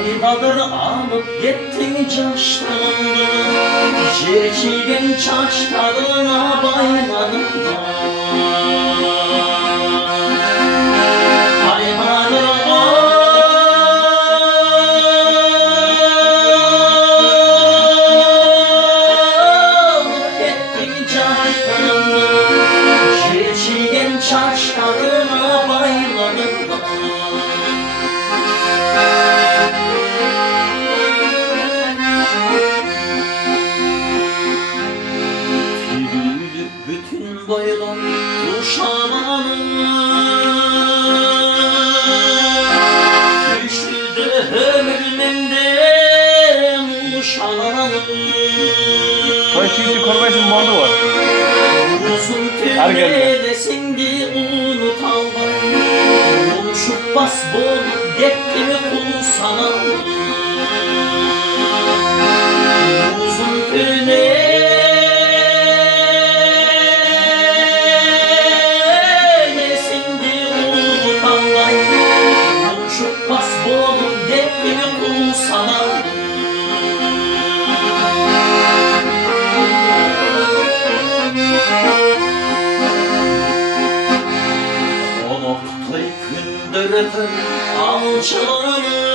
Aydadır alıp gittin çaştığında, çirkigen çaşlarına baymadım da. Aydadır alıp gittin çaştığında, çirkigen çaşlarına baymadım da. Bütün boylan tuşamanın, düştü ömrümden uşağın. Toy çiğitli korbaysın mordu var. Uzun tünedesindi unut aldan, buluşup bas bolup gitti mi kul sana. Uzun tünedesindi unut aldan, buluşup bas bolup gitti mi kul sana. Kündürüp alçılarını,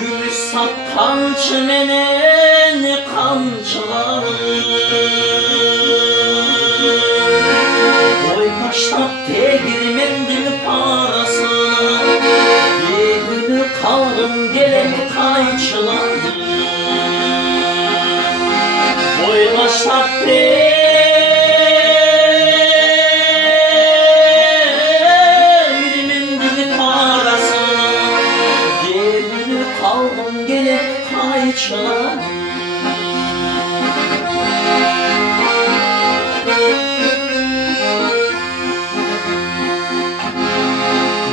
gümüş sap kamçı menen kamçılarını. Boy taştap tegirmendim parasına, bir günü kaldım gelen kayçılarını. Boy taştap kaldım gene kayçılar.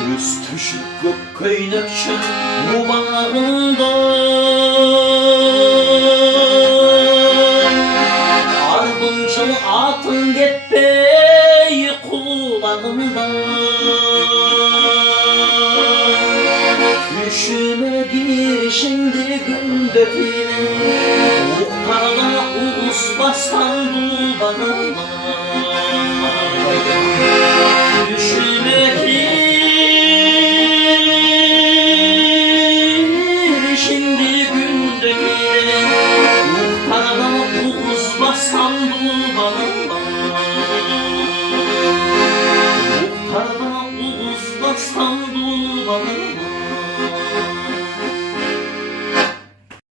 Yüz tüşük gök köynekçin bu bağında, arbınçıl atın gitpey kulağında. Düşüme girişindi gün dökülen, muhtarda uğuz bastan dulbanında. Düşüme girişindi gün dökülen, muhtarda uğuz bastan dulbanında. Muhtarda uğuz bastan dulbanında.